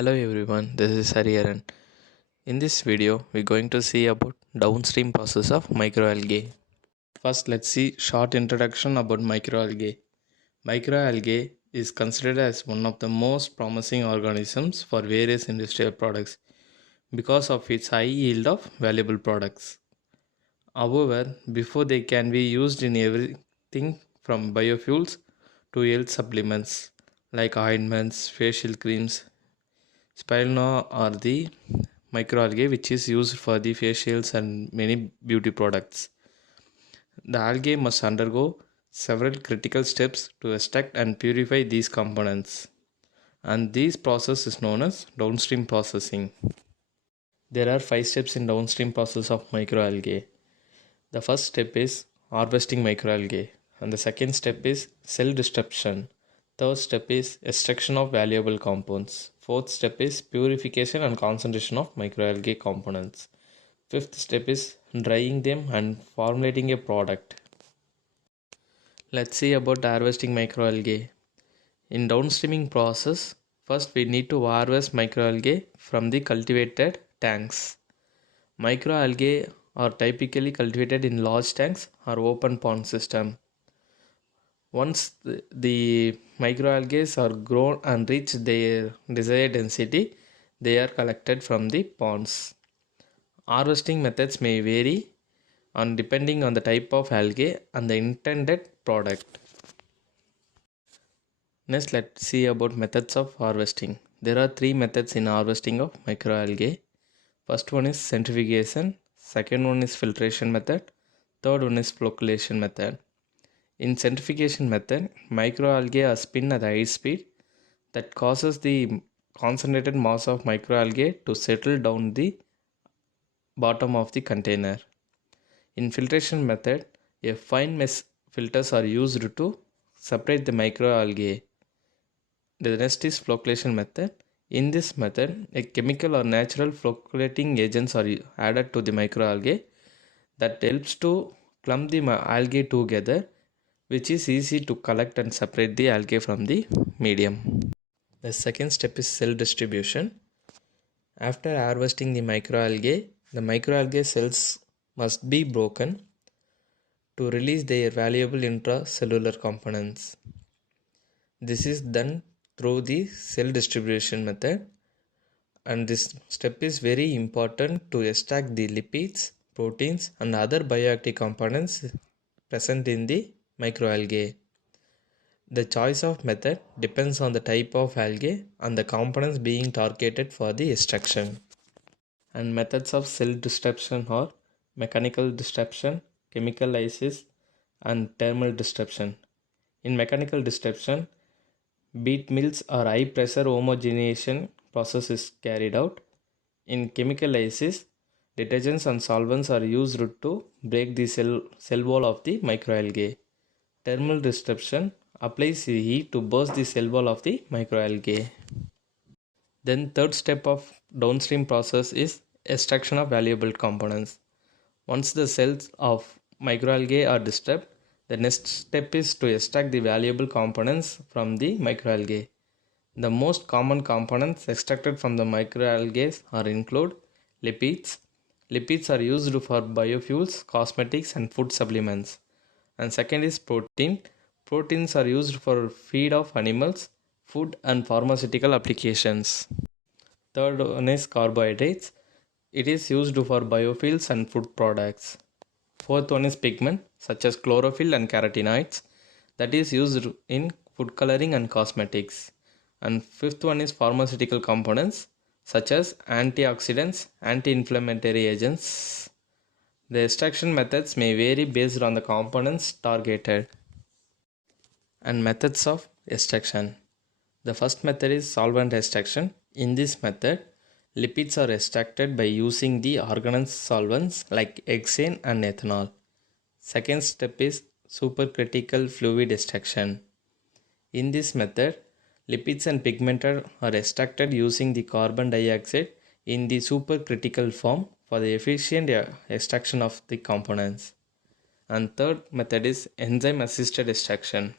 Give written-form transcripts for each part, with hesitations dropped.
Hello everyone, this is Hariharan. In this video, we're going to see about downstream process of microalgae. First, let's see short introduction about microalgae. Microalgae is considered as one of the most promising organisms for various industrial products because of its high yield of valuable products. However, before they can be used in everything from biofuels to health supplements like ointments, facial creams, spirulina are the microalgae which is used for the facials and many beauty products. The algae must undergo several critical steps to extract and purify these components, and this process is known as downstream processing. There are 5 steps in downstream process of microalgae. The first step is harvesting microalgae, and the second step is cell disruption. Third step is extraction of valuable compounds. Fourth step is purification and concentration of microalgae components. Fifth step is drying them and formulating a product. Let's see about harvesting microalgae. In downstreaming process, first we need to harvest microalgae from the cultivated tanks. Microalgae are typically cultivated in large tanks or open pond system. Once the microalgae are grown and reach their desired density, they are collected from the ponds. Harvesting methods may vary on depending on the type of algae and the intended product. Next, let's see about methods of harvesting. There are 3 methods in harvesting of microalgae. First one is centrifugation, second one is filtration method, third one is flocculation method. In centrifugation method, microalgae are spun at high speed that causes the concentrated mass of microalgae to settle down the bottom of the container. In filtration method, a fine mesh filters are used to separate the microalgae. The next is flocculation method. In this method, a chemical or natural flocculating agents are added to the microalgae that helps to clump the algae together, which is easy to collect and separate the algae from the medium. The second step is cell distribution. After harvesting the microalgae cells must be broken to release their valuable intracellular components. This is done through the cell distribution method, and this step is very important to extract the lipids, proteins and other bioactive components present in the microalgae. The choice of method depends on the type of algae and the components being targeted for the extraction. And methods of cell disruption are mechanical disruption, chemical lysis and thermal disruption. In mechanical disruption, bead mills or high pressure homogenization process is carried out. In chemical lysis, detergents and solvents are used to break the cell wall of the microalgae. Thermal disruption applies heat to burst the cell wall of the microalgae. Then third step of downstream process is extraction of valuable components. Once the cells of microalgae are disturbed, the next step is to extract the valuable components from the microalgae. The most common components extracted from the microalgae are include lipids. Lipids are used for biofuels, cosmetics and food supplements. And second is protein. Proteins are used for feed of animals, food and pharmaceutical applications. Third one is carbohydrates. It is used for biofuels and food products. Fourth one is pigment such as chlorophyll and carotenoids that is used in food coloring and cosmetics. And fifth one is pharmaceutical components such as antioxidants, anti-inflammatory agents. The extraction methods may vary based on the components targeted. And methods of extraction. The first method is solvent extraction. In this method, lipids are extracted by using the organic solvents like hexane and ethanol. Second step is supercritical fluid extraction. In this method, lipids and pigment are extracted using the carbon dioxide in the supercritical form for the efficient extraction of the components. And third method is enzyme assisted extraction.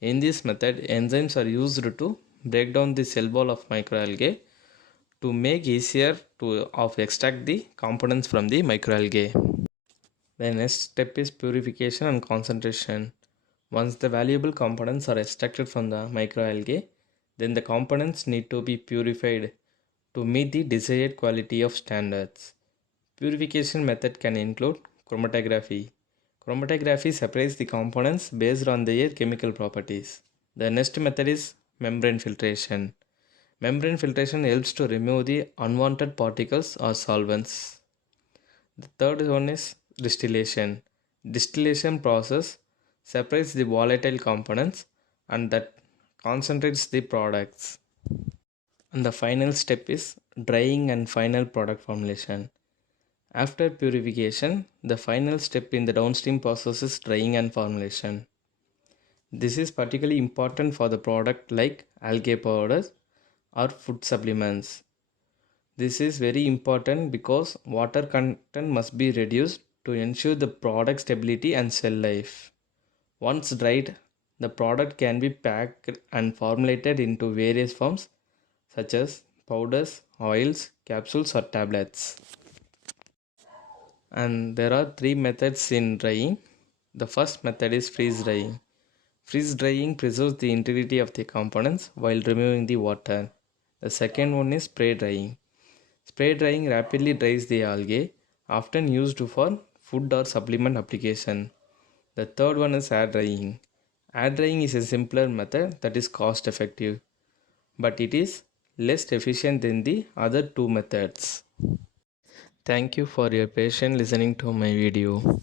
In this method, enzymes are used to break down the cell wall of microalgae to make easier to extract the components from the microalgae. The next step is purification and concentration. Once the valuable components are extracted from the microalgae, then the components need to be purified to meet the desired quality of standards. Purification method can include chromatography. Chromatography separates the components based on their chemical properties. The next method is membrane filtration. Membrane filtration helps to remove the unwanted particles or solvents. The third one is distillation. Distillation process separates the volatile components and that concentrates the products. And the final step is drying and final product formulation. After purification, the final step in the downstream process is drying and formulation. This is particularly important for the product like algae powders or food supplements. This is very important because water content must be reduced to ensure the product stability and shelf life. Once dried, the product can be packed and formulated into various forms such as powders, oils, capsules or tablets. And there are three methods in drying. The first method is freeze drying. Freeze drying preserves the integrity of the components while removing the water. The second one is spray drying. Spray drying rapidly dries the algae, often used for food or supplement application. The third one is air drying. Air drying is a simpler method that is cost effective, but it is less efficient than the other two methods. Thank you for your patience listening to my video.